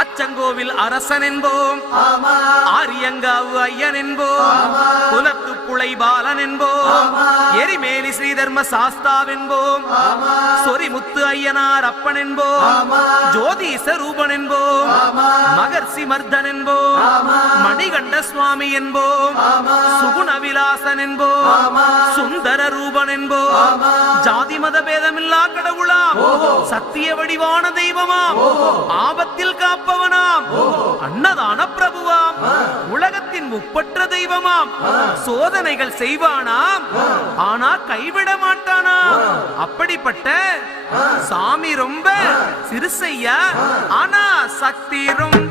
அச்சங்கோவில் அரசன் என்போம், ஆரியங்காவு ஐயன் என்போம், குலத்து புலை பாலன் என்போம், எரிமேலி ஸ்ரீதர்ம சாஸ்தாவென்போம், சொரிமுத்து ஐயனார் அப்பன் என்போம், ஜோதிச ரூபன் என்போம், மகர்ஷி மர்தன் என்போம், மணிகண்ட சுவாமி என்போம், சுகுணவிலாசன் என்போம், சுந்தர ரூபன் என்போம், ஜாதி மத பேதமில்லா கடவுளாம், சத்திய வடிவான தெய்வமாம், ஆபத்தில் காப்பவனாம், அன்னதான பிரபுவாம், உலகத்தின் முப்பற்ற தெய்வமாம், சோதனைகள் செய்வானாம் ஆனா கைவிட மாட்டானாம். அப்படிப்பட்ட சாமி ரொம்ப சிறுசையா ஆனா சக்தி ரொம்ப